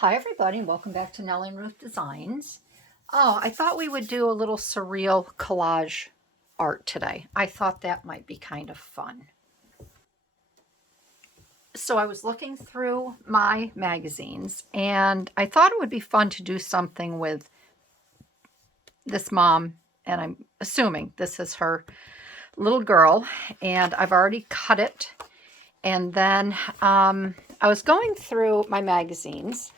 Hi everybody, and welcome back to Nellie and Ruth Designs. Oh, I thought we would do a little surreal collage art today. I thought that might be kind of fun. So I was looking through my magazines and I thought it would be fun to do something with this mom, and I'm assuming this is her little girl, and I've already cut it. And then I was going through my magazines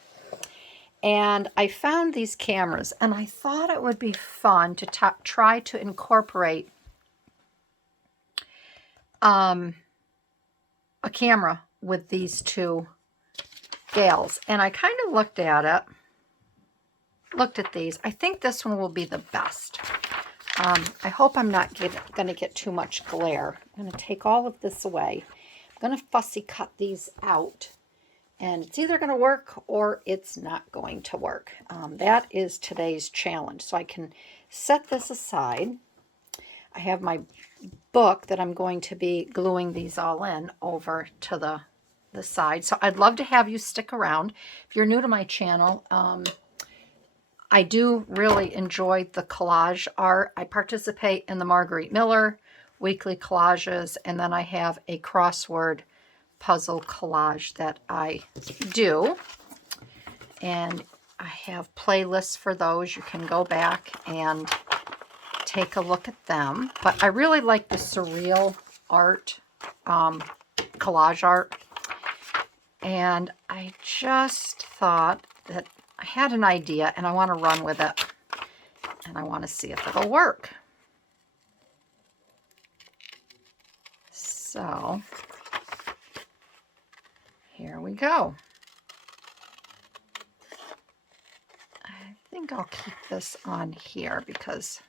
and I found these cameras, and I thought it would be fun to try to incorporate a camera with these two gals. And I kind of looked at these. I think this one will be the best. I hope I'm not going to get too much glare. I'm going to take all of this away. I'm going to fussy cut these out. And it's either going to work or it's not going to work. That is today's challenge. So I can set this aside. I have my book that I'm going to be gluing these all in over to the side. So I'd love to have you stick around. If you're new to my channel, I do really enjoy the collage art. I participate in the Marguerite Miller weekly collages, and then I have a crossword puzzle collage that I do, and I have playlists for those. You can go back and take a look at them, but I really like the surreal art, collage art, and I just thought that I had an idea and I want to run with it, and I want to see if it'll work. So here we go. I think I'll keep this on here because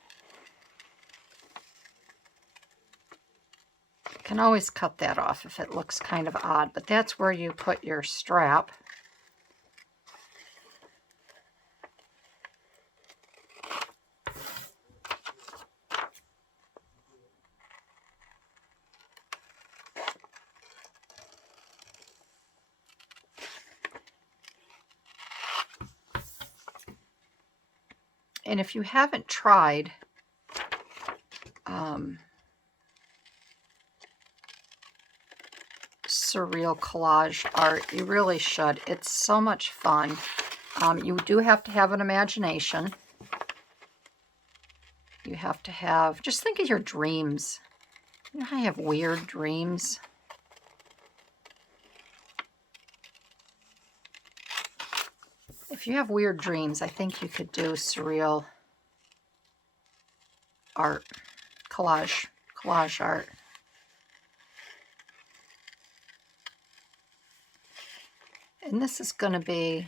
you can always cut that off if it looks kind of odd, but that's where you put your strap. And if you haven't tried surreal collage art, you really should. It's so much fun. You do have to have an imagination. You have to have, just think of your dreams. You know how you have weird dreams? If you have weird dreams, I think you could do surreal art, collage art. And this is going to be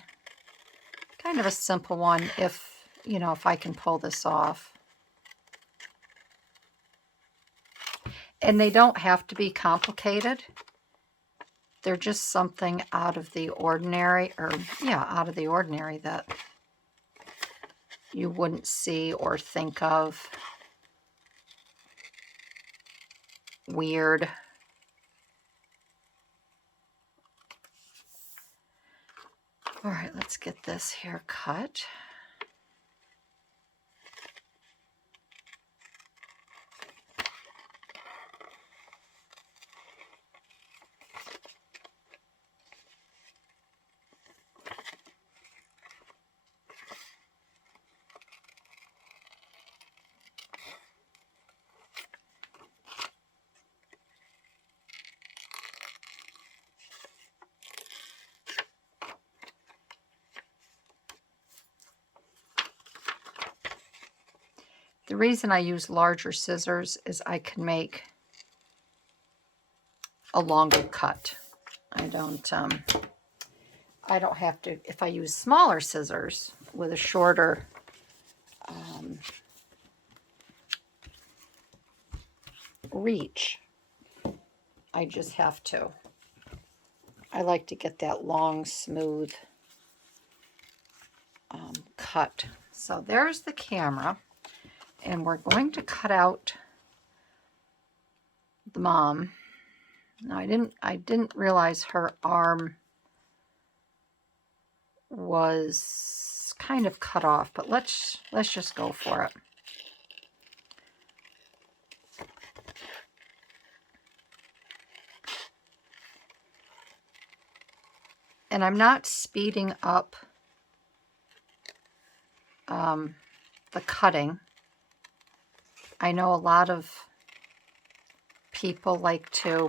kind of a simple one if, you know, if I can pull this off. And they don't have to be complicated. They're just something out of the ordinary, or yeah, out of the ordinary that you wouldn't see or think of. Weird. All right, let's get this hair cut. The reason I use larger scissors is I can make a longer cut. I don't have to, if I use smaller scissors with a shorter reach, I just have to. I like to get that long, smooth cut. So there's the camera. And we're going to cut out the mom. Now I didn't realize her arm was kind of cut off, but let's just go for it. And I'm not speeding up the cutting. I know a lot of people like to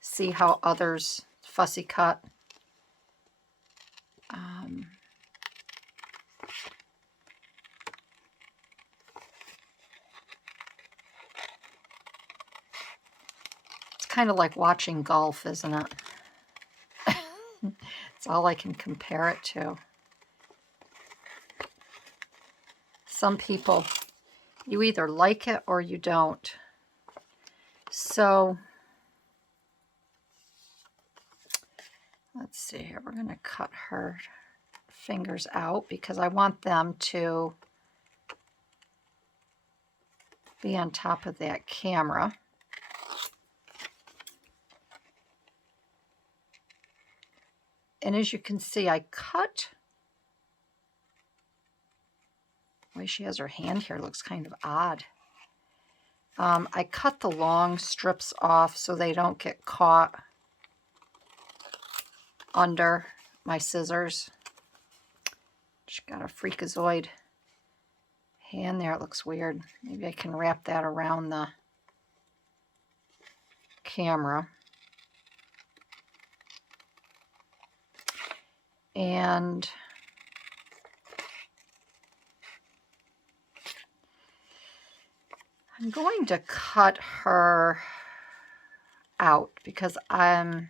see how others fussy cut. It's kind of like watching golf, isn't it? It's all I can compare it to. Some people, you either like it or you don't. So, let's see here. We're going to cut her fingers out because I want them to be on top of that camera. And as you can see, I cut. The way she has her hand here looks kind of odd. I cut the long strips off so they don't get caught under my scissors. She's got a freakazoid hand there. It looks weird. Maybe I can wrap that around the camera. And I'm going to cut her out because I'm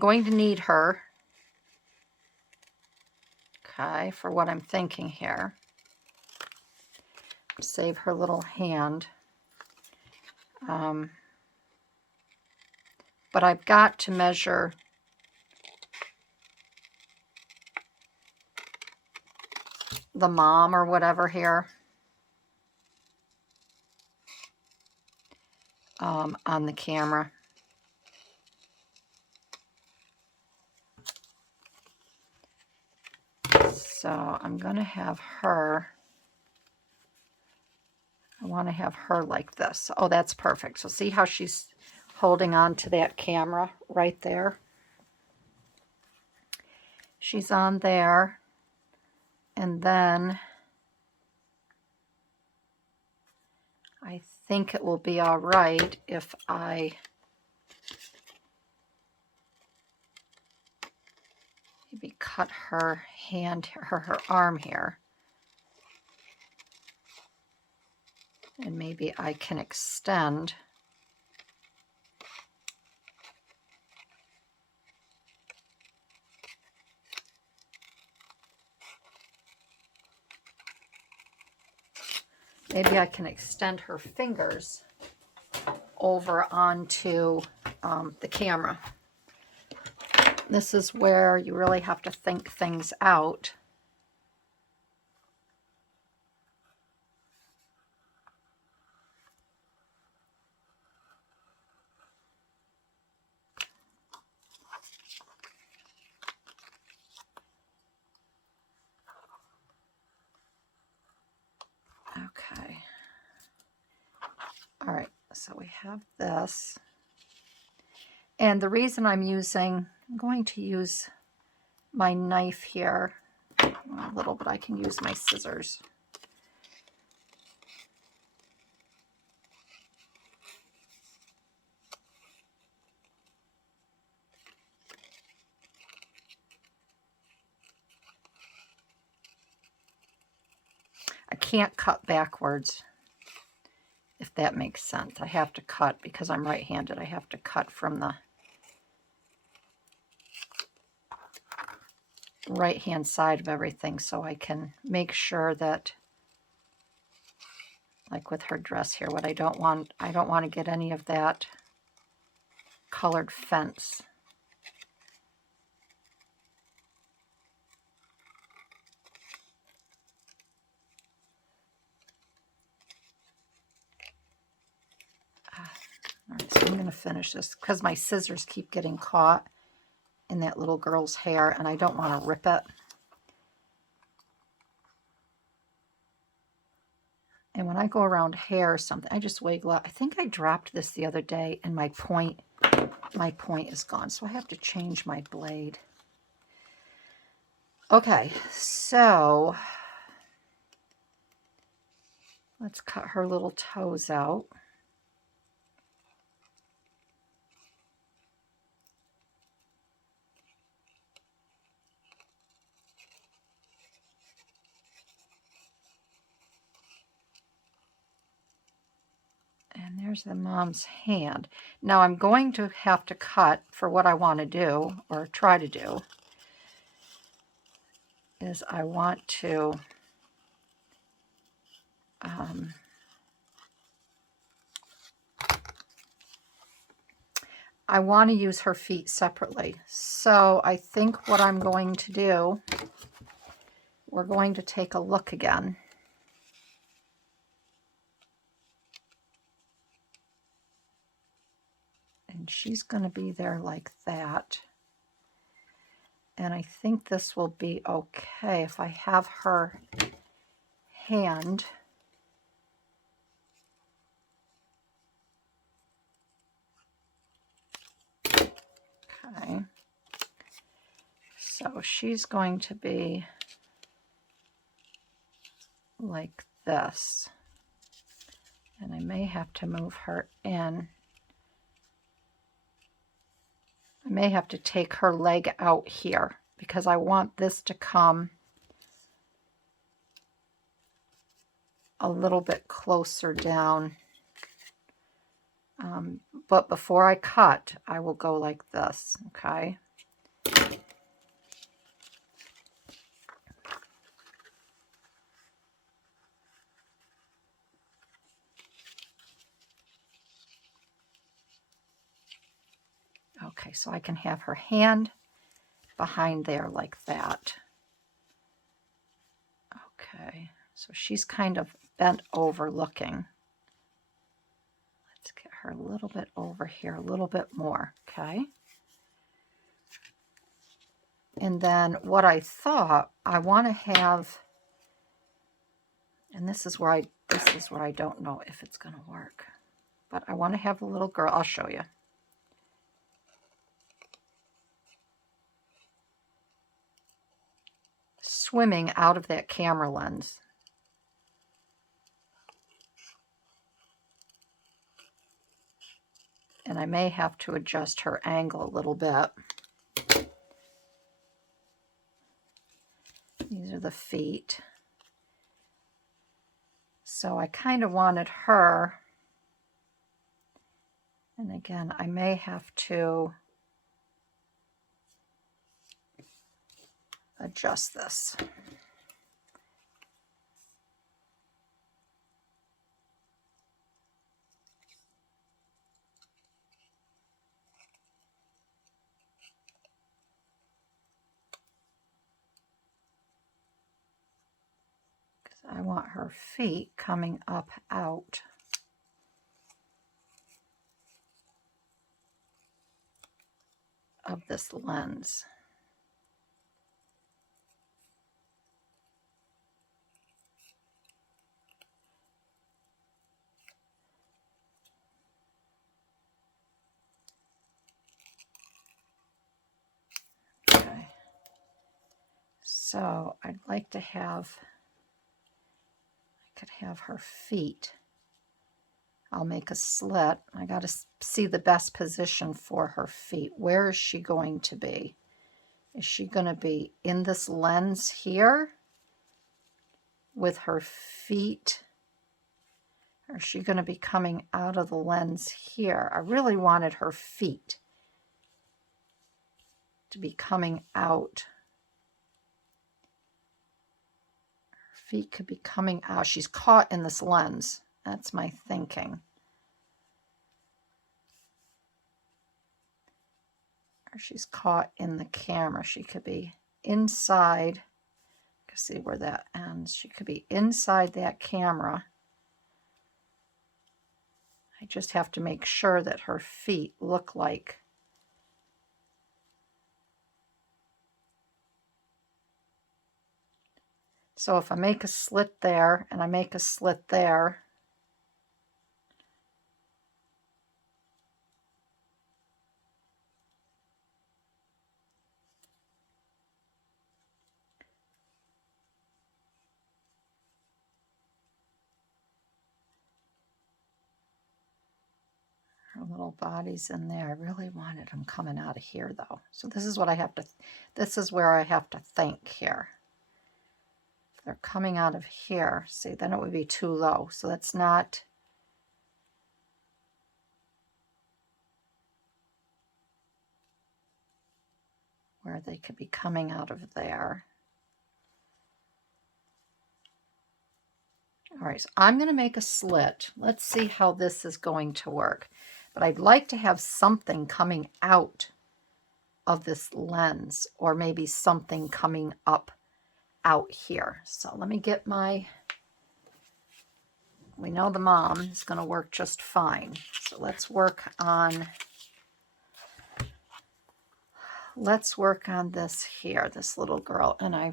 going to need her, okay, for what I'm thinking here. Save her little hand. But I've got to measure the mom or whatever here on the camera. So I'm going to have her, I want to have her like this. Oh, that's perfect. So see how she's holding on to that camera right there? She's on there. And then I think it will be all right if I maybe cut her hand, her arm here. And maybe I can extend her fingers over onto the camera. This is where you really have to think things out. Okay. All right, so we have this. And the reason I'm going to use my knife here a little, but I can use my scissors. I can't cut backwards, if that makes sense. I have to cut, because I'm right-handed, I have to cut from the right-hand side of everything so I can make sure that, like with her dress here, what I don't want to get any of that colored fence. All right, so I'm going to finish this because my scissors keep getting caught in that little girl's hair, and I don't want to rip it. And when I go around hair or something, I just wiggle it. I think I dropped this the other day, and my point is gone, so I have to change my blade. Okay, so let's cut her little toes out. And there's the mom's hand. Now I'm going to have to cut for what I want to do, or try to do, is I want to use her feet separately. So I think what I'm going to do, we're going to take a look again. And she's going to be there like that. And I think this will be okay if I have her hand. Okay. So she's going to be like this. And I may have to move her in. I may have to take her leg out here because I want this to come a little bit closer down. But before I cut, I will go like this, okay? Okay, so I can have her hand behind there like that. Okay, so she's kind of bent over looking. Let's get her a little bit over here, a little bit more, okay? And then what I thought, I want to have, and this is where I don't know if it's going to work, but I want to have a little girl. I'll show you. Swimming out of that camera lens. And I may have to adjust her angle a little bit. These are the feet. So I kind of wanted her, and again, I may have to adjust this. I want her feet coming up out. Of this lens. Okay. So I'd like to have, I could have her feet. I'll make a slit. I got to see the best position for her feet. Where is she going to be? Is she going to be in this lens here with her feet? Or is she going to be coming out of the lens here? I really wanted her feet to be coming out. Her feet could be coming out. She's caught in this lens. That's my thinking. Or she's caught in the camera. She could be inside. You can see where that ends. She could be inside that camera. I just have to make sure that her feet look like So if I make a slit there and I make a slit there, her little body's in there. I really wanted them coming out of here though. So this is what I have to, this is where I have to think here. If they're coming out of here, see, then it would be too low. So that's not, where they could be coming out of there. All right, so I'm going to make a slit. Let's see how this is going to work. But I'd like to have something coming out of this lens, or maybe something coming up out here. So let me get my, we know the mom is going to work just fine. So let's work on this here, this little girl. And okay.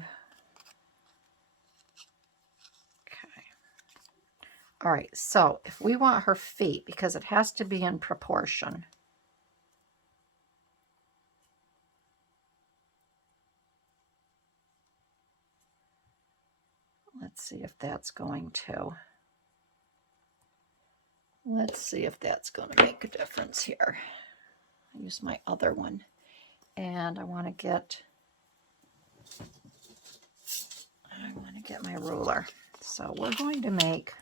All right, so if we want her feet, because it has to be in proportion. Let's see if that's going to, make a difference here. I use my other one, and I want to get my ruler. So we're going to make,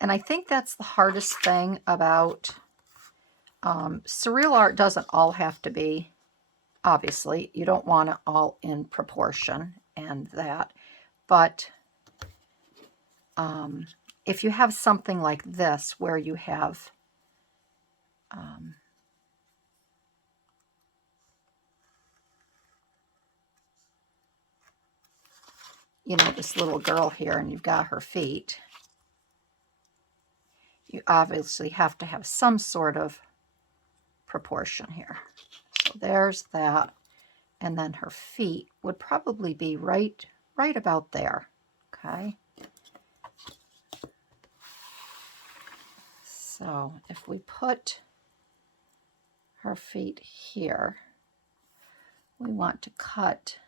and I think that's the hardest thing about surreal art. Doesn't all have to be, obviously, you don't want it all in proportion and that, but if you have something like this where you have you know, this little girl here, and you've got her feet, you obviously have to have some sort of proportion here. So there's that, and then her feet would probably be right about there. Okay, so if we put her feet here, we want to cut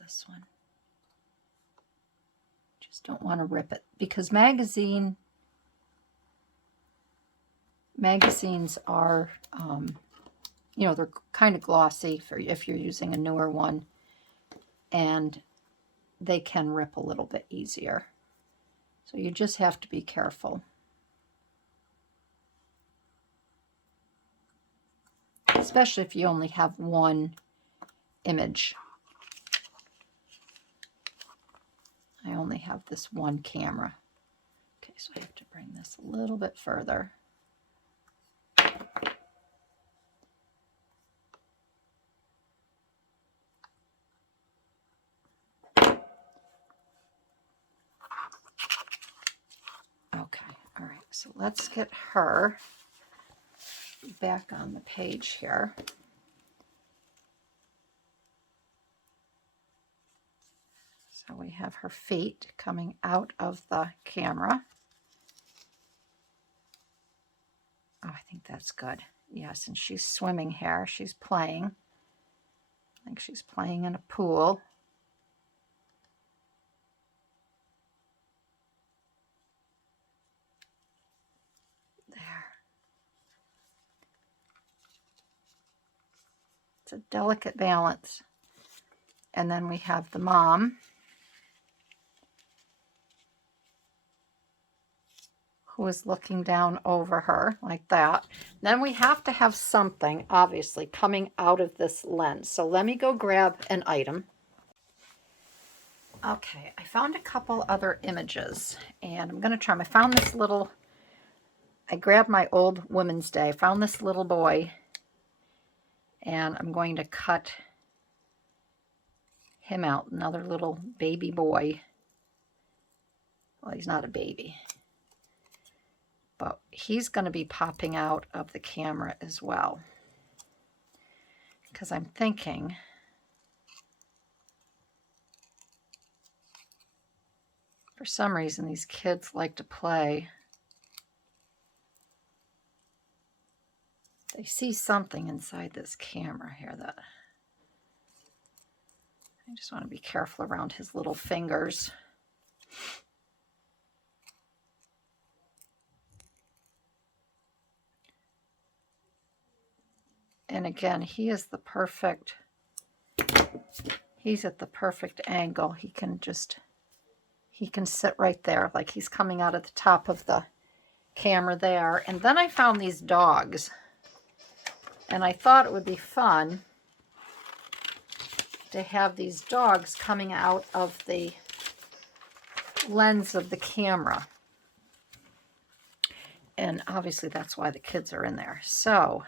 this one. Just don't want to rip it, because magazines are, you know, they're kind of glossy for if you're using a newer one, and they can rip a little bit easier. So you just have to be careful. Especially if you only have one image. I only have this one camera. Okay, so I have to bring this a little bit further. Okay, all right, so let's get her back on the page here. So we have her feet coming out of the camera. Oh, I think that's good. Yes, and she's swimming here. She's playing. I think she's playing in a pool. There. It's a delicate balance. And then we have the mom, who is looking down over her like that. Then we have to have something, obviously, coming out of this lens. So let me go grab an item. Okay, I found a couple other images, and I'm going to try them. I found this little, I grabbed my old Women's Day. I found this little boy, and I'm going to cut him out, another little baby boy. Well, he's not a baby. But he's going to be popping out of the camera as well. Because I'm thinking for some reason these kids like to play. They see something inside this camera here that I just want to be careful around his little fingers. And again, he is the perfect, he's at the perfect angle. He can sit right there like he's coming out of the top of the camera there. And then I found these dogs. And I thought it would be fun to have these dogs coming out of the lens of the camera. And obviously that's why the kids are in there. So,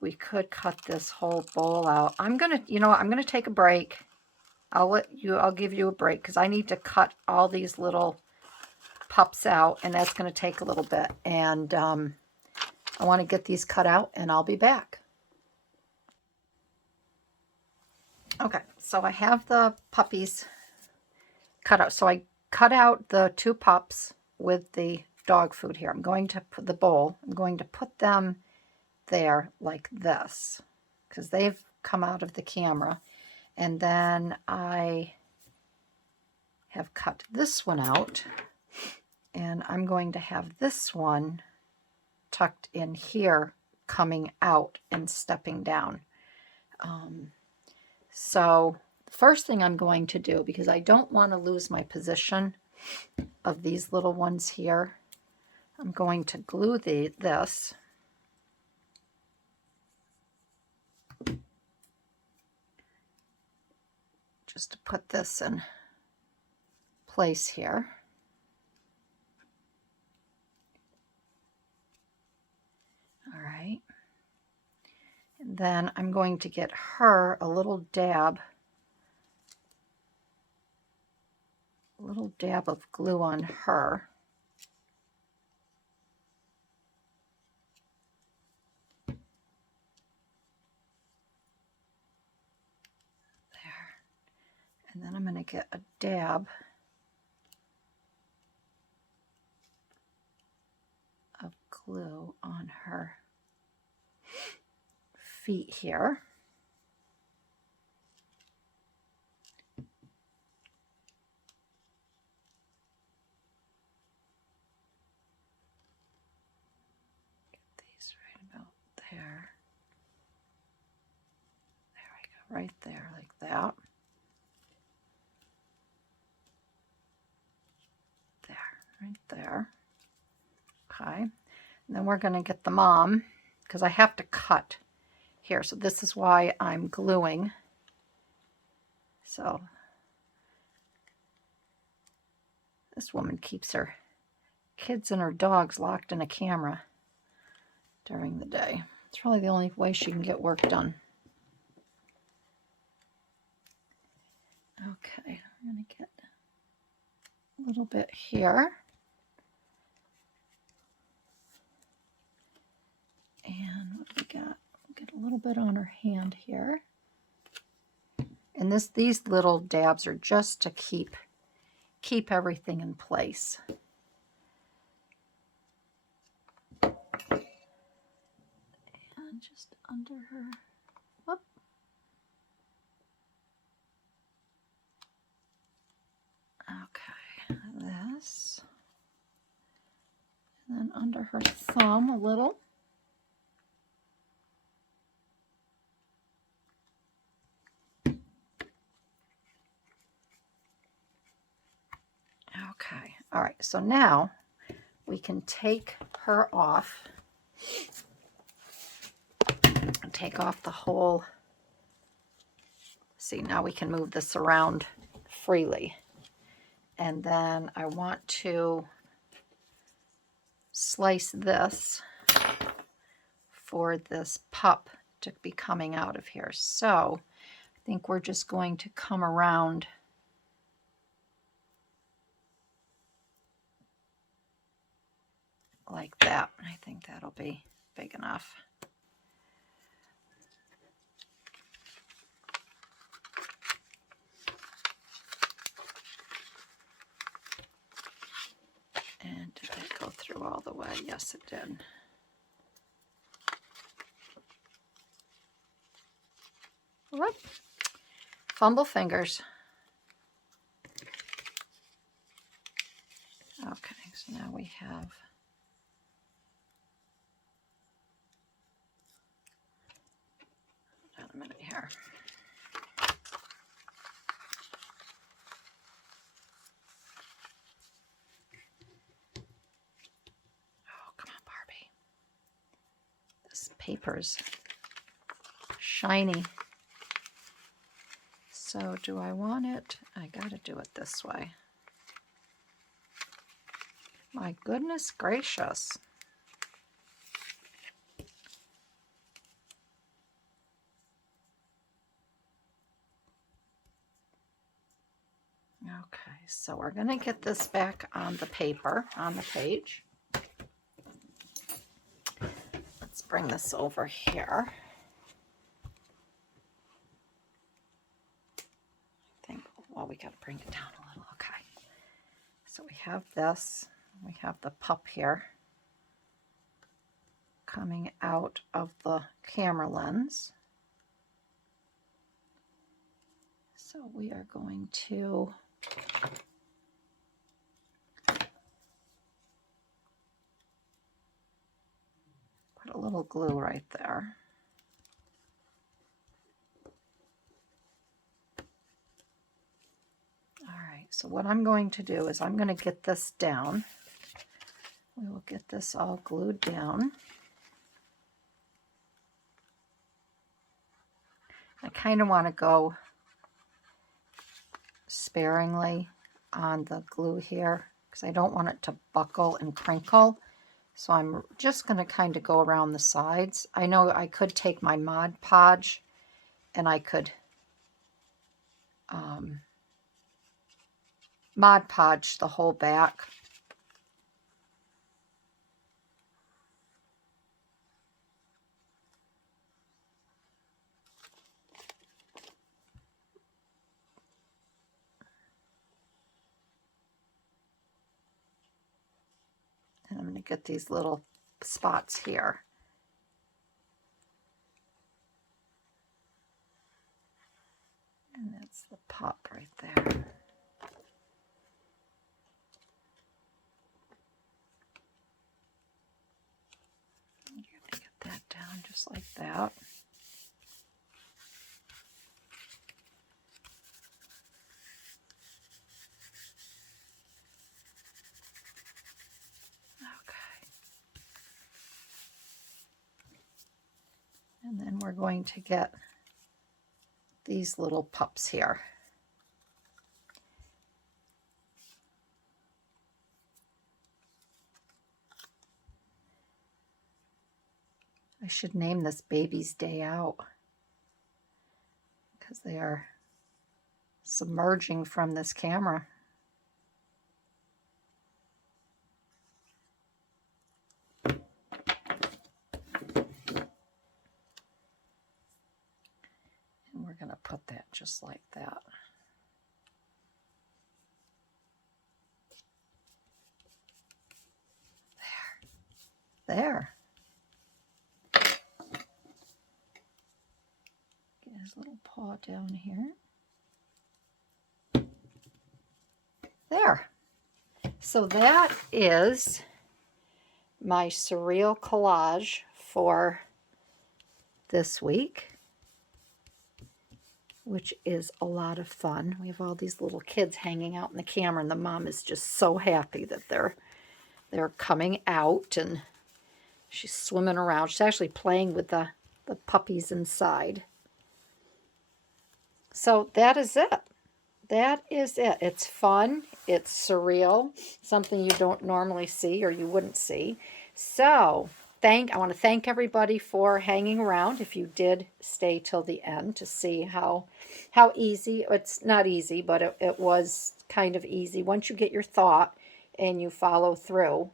we could cut this whole bowl out. I'm going to take a break. I'll give you a break because I need to cut all these little pups out, and that's going to take a little bit. And I want to get these cut out, and I'll be back. Okay, so I have the puppies cut out. So I cut out the 2 pups with the dog food here. I'm going to put the bowl. I'm going to put them there like this because they've come out of the camera. And then I have cut this one out, and I'm going to have this one tucked in here, coming out and stepping down. So the first thing I'm going to do, because I don't want to lose my position of these little ones here, I'm going to glue this. Just to put this in place here. All right. And then I'm going to get her a little dab of glue on her. And then I'm going to get a dab of glue on her feet here. Get these right about there. There we go, right there like that. Right there. Okay. And then we're going to get the mom, because I have to cut here. So this is why I'm gluing. So this woman keeps her kids and her dogs locked in a camera during the day. It's really the only way she can get work done. Okay, I'm going to get a little bit here. And what do we got? We'll get a little bit on her hand here. And these little dabs are just to keep everything in place. And just under her. Whoop. Okay, this. And then under her thumb a little. Okay, all right, so now we can take her off and take off the whole. See, now we can move this around freely. And then I want to slice this for this pup to be coming out of here. So I think we're just going to come around like that. I think that'll be big enough. And did it go through all the way? Yes, it did. Whoop. Fumble fingers. Okay, so now we have hold on a minute here. Oh, come on, Barbie. This paper's shiny. So do I want it? I gotta do it this way. My goodness gracious. Okay, so we're gonna get this back on the paper, on the page. Let's bring this over here. I think, well, we gotta bring it down a little, okay. So we have this. We have the pup here coming out of the camera lens. So we are going to put a little glue right there. All right, so what I'm going to do is I'm going to get this down. We will get this all glued down. I kind of want to go sparingly on the glue here because I don't want it to buckle and crinkle. So I'm just going to kind of go around the sides. I know I could take my Mod Podge and I could Mod Podge the whole back. And I'm going to get these little spots here. And that's the pop right there. I'm going to get that down just like that. And then we're going to get these little pups here. I should name this Baby's Day Out because they are submerging from this camera. We're going to put that just like that. There. Get his little paw down here. There. So that is my surreal collage for this week, which is a lot of fun. We have all these little kids hanging out in the camera, and the mom is just so happy that they're coming out, and she's swimming around. She's actually playing with the puppies inside. So that is it. That is it. It's fun. It's surreal. Something you don't normally see or you wouldn't see. So want to thank everybody for hanging around. If you did stay till the end to see how easy, it's not easy, but it was kind of easy. Once you get your thought and you follow through,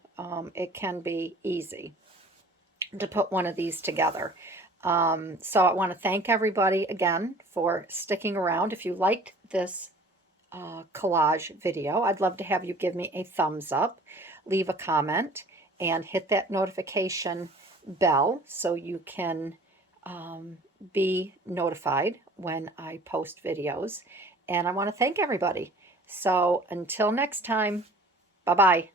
it can be easy to put one of these together. So I want to thank everybody again for sticking around. If you liked this collage video, I'd love to have you give me a thumbs up, leave a comment, and hit that notification bell so you can be notified when I post videos. And I want to thank everybody. So until next time, bye-bye.